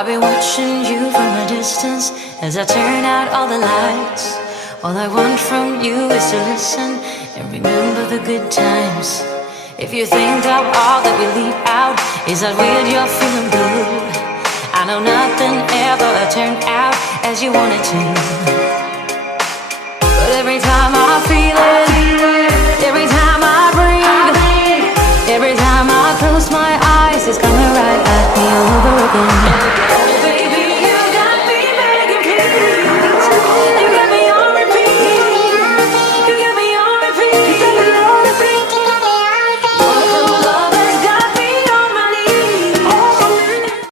I've been watching you from a distance as I turn out all the lights. All I want from you is to listen and remember the good times. If you think of all that we leave out, is that weird you're feeling good? I know nothing ever turned out as you wanted to, but every time I feel